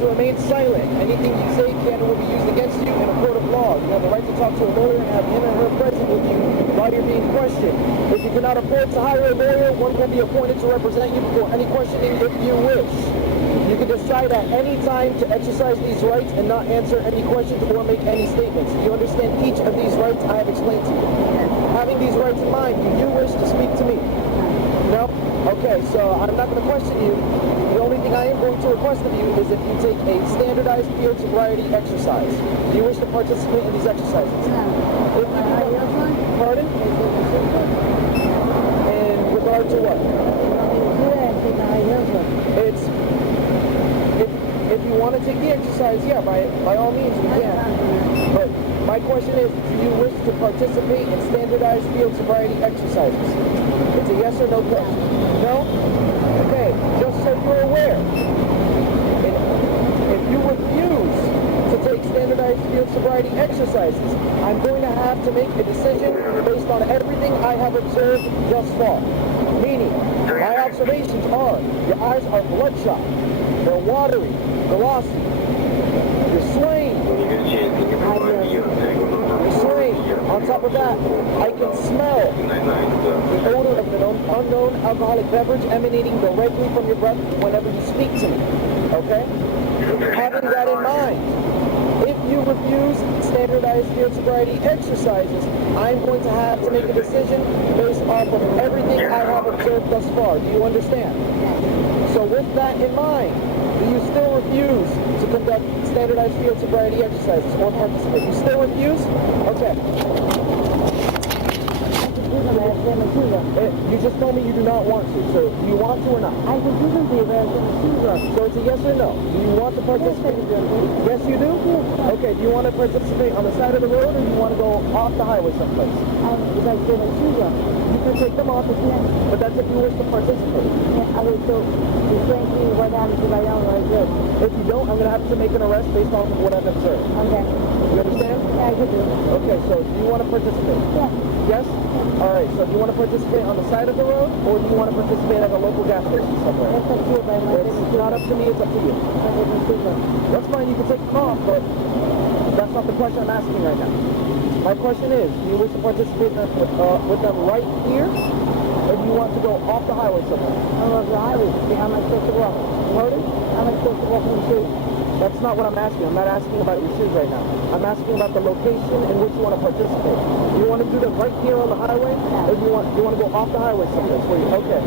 to remain silent. Anything you say can or will be used against you in a court of law. You have the right to talk to a lawyer and have him or her present with you while you're being questioned. If you cannot afford to hire a lawyer, one will be appointed to represent you before any questioning if you wish. You can decide at any time to exercise these rights and not answer any questions or make any statements. Do you understand each of these rights I have explained to you? Having these rights in mind, do you wish to speak to me? No? Okay, so I'm not going to question you. The only thing I am going to request of you is if you take a standardized field sobriety exercise. Do you wish to participate in these exercises? No. Pardon? In regard to what? It's if you want to take the exercise, yeah, by all means you can. But my question is, do you wish to participate in standardized field sobriety exercises? It's a yes or no question. No? Okay, just so you're aware, if you refuse to take standardized field sobriety exercises, I'm going to have to make a decision based on everything I have observed thus far. Meaning, my observations are, your eyes are bloodshot, they're watery, glossy, you're swaying. On top of that, I can smell the odor of an unknown alcoholic beverage emanating directly from your breath whenever you speak to me. Okay? Having that in mind, if you refuse standardized field sobriety exercises, I'm going to have to make a decision based off of everything I have observed thus far. Do you understand? So with that in mind, do you still refuse to conduct standardized field sobriety exercises or participate? You still refuse? Okay. You just told me you do not want to, so do you want to or not? I can do something, but I'm going to choose one. So it's a yes or no? Do you want to participate? Yes, you do? Okay, do you want to participate on the side of the road or do you want to go off the highway someplace? If I say my shoes on. You can take them off if you want, but that's if you wish to participate. Yeah, I will, so explain to me what happens if I don't or I do. If you don't, I'm going to have to make an arrest based off of what I've observed. Okay. You understand? Yeah, I can do. Okay, so do you want to participate? Yeah. Yes? All right, so do you want to participate on the side of the road, or do you want to participate at a local gas station somewhere? That's up to you, but It's not up to me, it's up to you. That's fine, you can take them off, but that's not the question I'm asking right now. My question is, do you wish to participate with them right here, or do you want to go off the highway somewhere? I'm off the highway. How am I supposed to walk? Pardon? How am I supposed to walk in the street? That's not what I'm asking. I'm not asking about your shoes right now. I'm asking about the location in which you want to participate. Do you want to do them right here on the highway, or do you want to go off the highway someplace? Okay.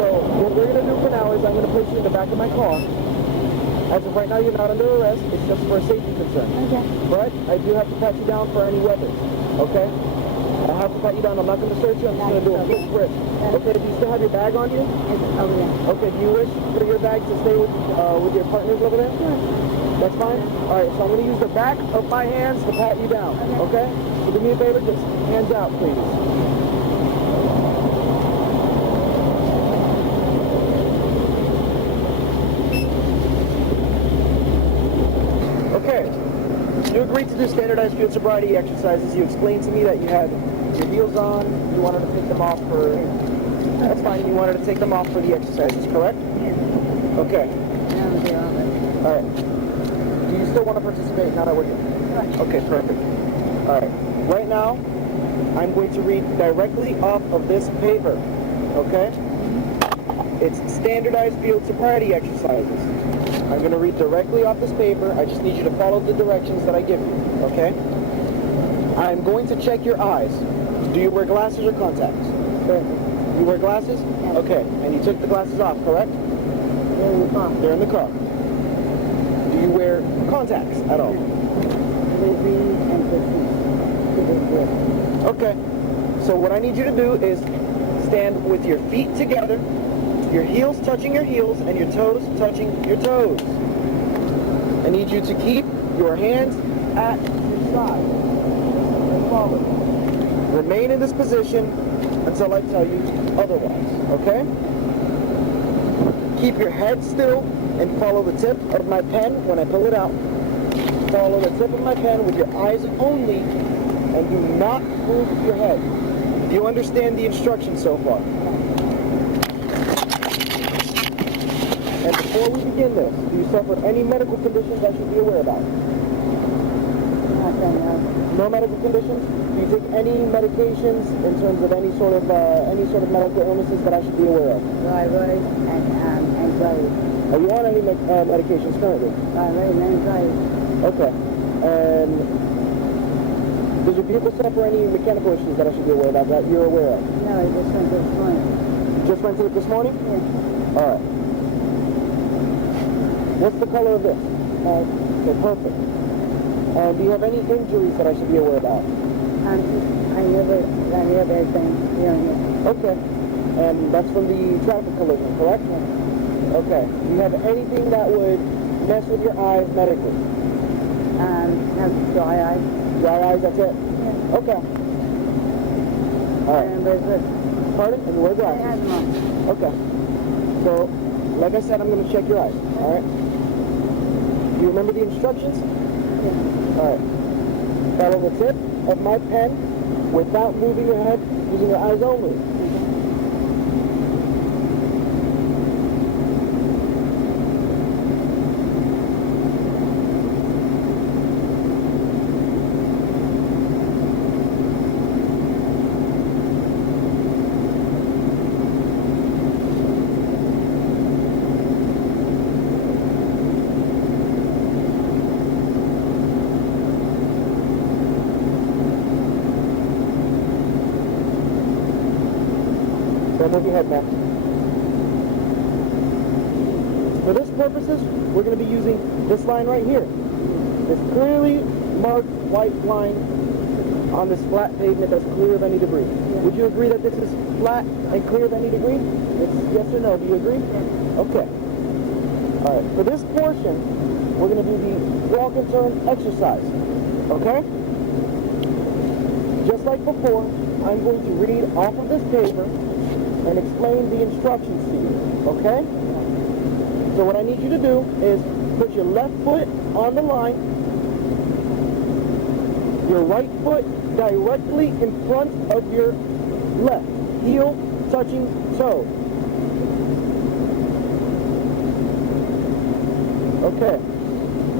So what we're going to do for now is I'm going to place you in the back of my car. As of right now, you're not under arrest. It's just for a safety concern. Okay. But I do have to pat you down for any weapons. Okay? I have to pat you down. I'm not going to search you. I'm just going to do a quick frisk. Okay, do you still have your bag on you? Oh, yeah. Okay, do you wish for your bag to stay with your partners over there? Sure. That's fine? Alright, so I'm going to use the back of my hands to pat you down. Okay? So do me a favor, just hands out, please. Okay. You agreed to do standardized field sobriety exercises. You explained to me that you had your heels on. You wanted to take them off for... That's fine. You wanted to take them off for the exercises, correct? Yeah. Okay. Yeah, I'm doing all that. Alright. Do you still want to participate now that we're here? Sure. Okay, perfect. Alright. Right now, I'm going to read directly off of this paper. Okay? It's standardized field sobriety exercises. I'm going to read directly off this paper. I just need you to follow the directions that I give you. Okay? I'm going to check your eyes. Do you wear glasses or contacts? Sure. You wear glasses? Yeah. Okay. And you took the glasses off, correct? They're in the car. They're in the car. Do you wear contacts at all? Okay. So what I need you to do is stand with your feet together, your heels touching your heels, and your toes touching your toes. I need you to keep your hands at your side. And follow. Remain in this position until I tell you otherwise, okay? Keep your head still and follow the tip of my pen when I pull it out. Follow the tip of my pen with your eyes only, and do not move your head. Do you understand the instructions so far? And before we begin this, do you suffer any medical conditions I should be aware about? Nothing, no. No medical conditions? Do you take any medications in terms of any sort of medical illnesses that I should be aware of? Thyroid and anxiety. Are you on any medications currently? Thyroid and anxiety. Okay. And does your vehicle suffer any mechanical issues that I should be aware of, that you're aware of? No, I just went this morning. Just rented it this morning? Yeah. All right. What's the color of this? Okay, perfect. And do you have any injuries that I should be aware about? I never got everything hearing it. Okay. And that's from the traffic collision, correct? Yeah. Okay. Do you have anything that would mess with your eyes medically? Have dry eyes. Dry eyes, that's it? Yeah. Okay. All right. And there's this. Pardon? And you wear I glasses? had one. Okay. So, like I said, I'm going to check your eyes. All right? Do you remember the instructions? Yeah. All right. Follow the tip of my pen without moving your head, using your eyes only. Don't move your head, man. For this purposes, we're going to be using this line right here. This clearly marked white line on this flat pavement that's clear of any debris. Yeah. Would you agree that this is flat and clear of any debris? It's yes or no. Do you agree? Yeah. Okay. All right. For this portion, we're going to do the walk and turn exercise. Okay? Just like before, I'm going to read off of this paper and explain the instructions to you, okay? So what I need you to do is put your left foot on the line, your right foot directly in front of your left, heel touching toe. Okay.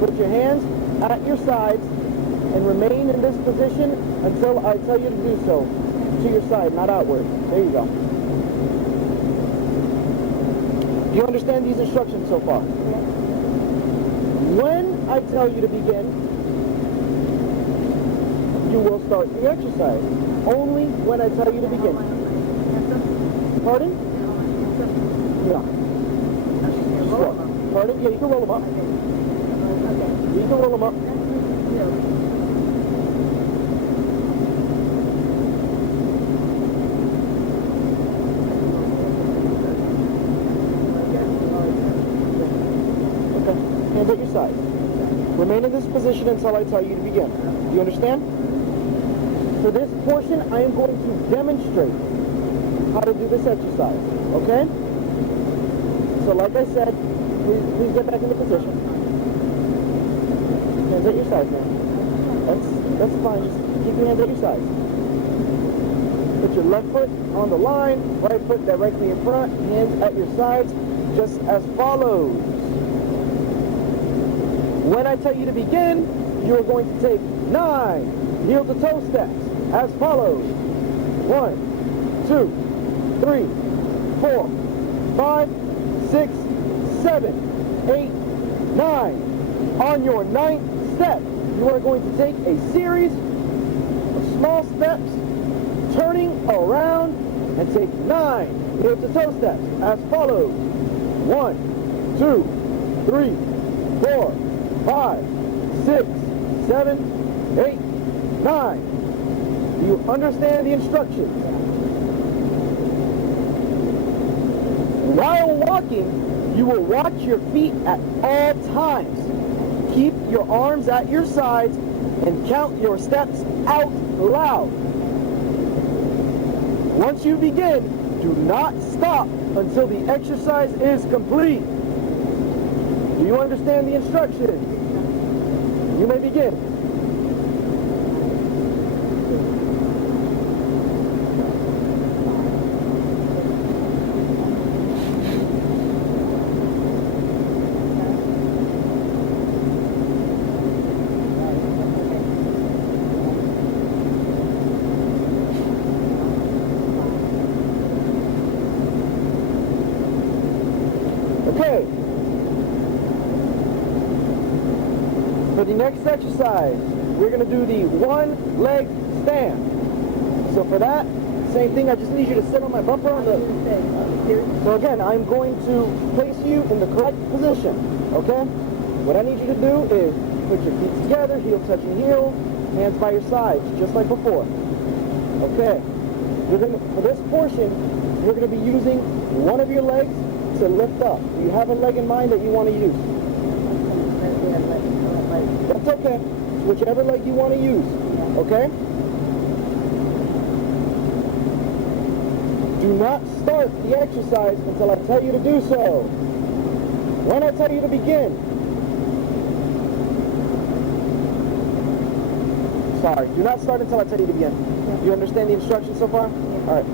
Put your hands at your sides and remain in this position until I tell you to do so. To your side, not outward. There you go. Do you understand these instructions so far? Yeah. When I tell you to begin, you will start the exercise. Only when I tell you to begin. Pardon? Yeah. Pardon? Yeah, you can roll them up. You can roll them up. Hands at your side. Remain in this position until I tell you to begin. Do you understand? For this portion, I am going to demonstrate how to do this exercise. Okay? So like I said, please get back into position. Hands at your side, man. That's fine. Just keep your hands at your sides. Put your left foot on the line, right foot directly in front, hands at your sides, just as follows. When I tell you to begin, you are going to take 9 heel-to-toe steps as follows. 1, 2, 3, 4, 5, 6, 7, 8, 9. On your 9th step, you are going to take a series of small steps, turning around, and take 9 heel-to-toe steps as follows. 1, 2, 3, 4, 5, 6, 7, 8, 9. Do you understand the instructions? While walking, you will watch your feet at all times. Keep your arms at your sides and count your steps out loud. Once you begin, do not stop until the exercise is complete. Do you understand the instructions? You may begin. For the next exercise, we're going to do the one-leg stand. So for that, same thing, I just need you to sit on my bumper on the... So again, I'm going to place you in the correct position, okay? What I need you to do is put your feet together, heel touching heel, hands by your sides, just like before. Okay. For this portion, you're going to be using one of your legs to lift up. Do you have a leg in mind that you want to use? That's okay. Whichever leg you want to use, okay? Do not start the exercise until I tell you to do so. When I tell you to begin. Sorry, do not start until I tell you to begin. You understand the instructions so far? All right.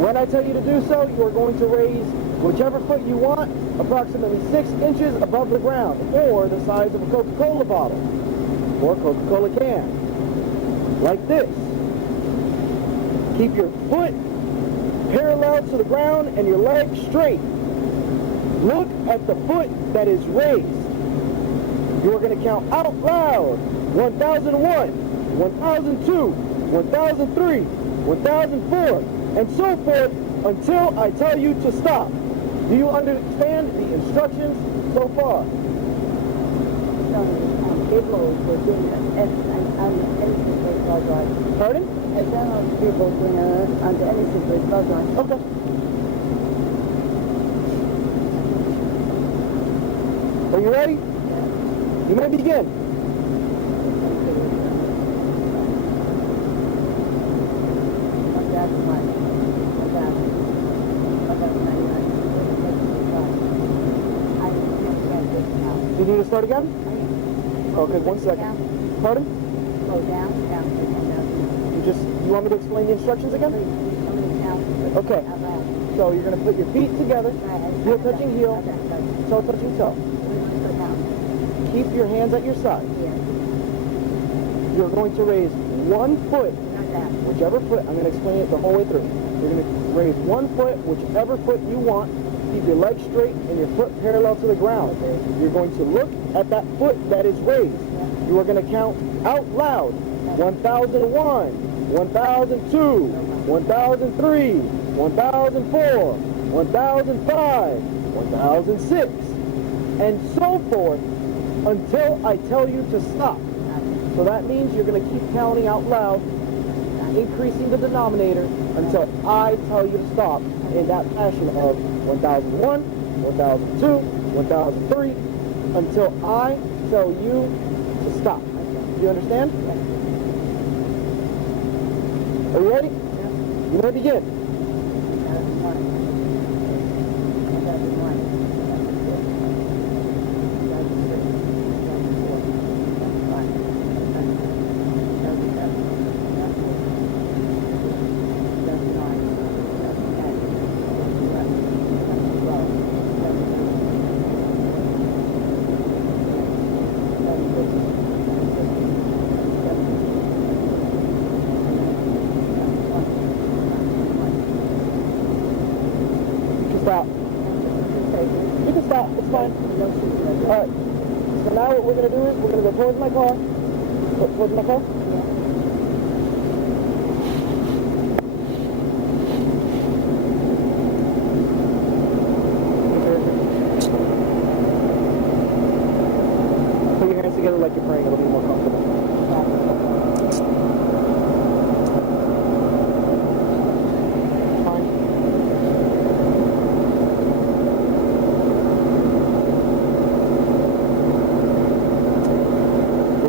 When I tell you to do so, you are going to raise whichever foot you want, approximately 6 inches above the ground, or the size of a Coca-Cola bottle, or Coca-Cola can. Like this. Keep your foot parallel to the ground and your leg straight. Look at the foot that is raised. You are going to count out loud. 1001, 1002, 1003, 1004, and so forth until I tell you to stop. Do you understand the instructions so far? Pardon? Okay. Are you ready? You may begin. You need to start again? Okay, 1 second. Pardon? You want me to explain the instructions again? Okay. So you're going to put your feet together, heel touching heel, toe touching toe. Keep your hands at your side. You're going to raise one foot, whichever foot, I'm going to explain it the whole way through. You're going to raise one foot, whichever foot you want. Keep your legs straight and your foot parallel to the ground. You're going to look at that foot that is raised. You are going to count out loud. 1001, 1002, 1003, 1004, 1005, 1006, and so forth until I tell you to stop. So that means you're going to keep counting out loud, increasing the denominator until I tell you to stop in that fashion of 1001, 1002, 1003, until I tell you to stop. Do you understand? Are you ready? You may begin. Stop. You can stop. It's fine. Alright. So now what we're going to do is we're going to go towards my car. Towards my car? Put your hands together like you're praying. It'll be more comfortable.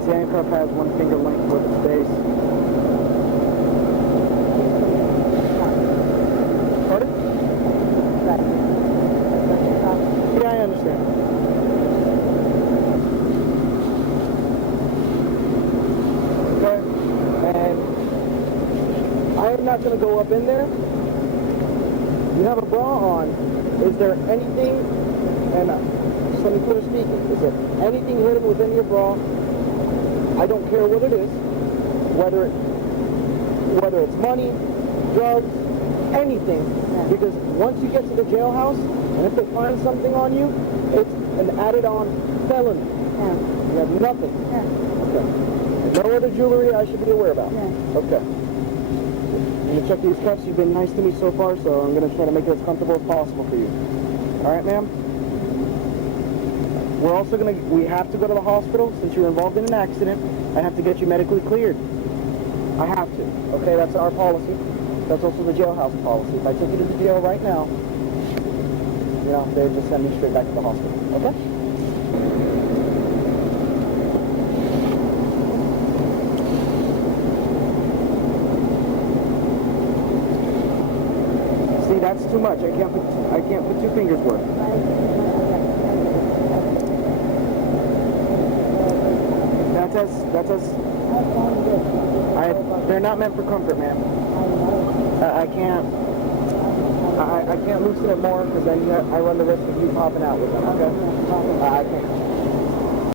Handcuff has one finger length with its base. Pardon? Yeah, I understand. Okay. And I am not going to go up in there. You have a bra on. Is there anything, and just let me finish speaking, is there anything hidden within your bra? I don't care what it is, whether it's money, drugs, anything, because once you get to the jailhouse, And if they find something on you, it's an added-on felony. No. You have nothing. No. Okay. No other jewelry I should be aware about? No. Okay. I'm going to check these cuffs. You've been nice to me so far, so I'm going to try to make it as comfortable as possible for you. All right, ma'am? We're also going to, we have to go to the hospital since you were involved in an accident. I have to get you medically cleared. I have to. Okay, that's our policy. That's also the jailhouse policy. If I took you to the jail right now, you know, they'd just send me straight back to the hospital. Okay? See, that's too much. I can't put 2 fingers worth. That's as they're not meant for comfort, ma'am. I can't loosen it more because then I run the risk of you popping out with them, okay? I can't.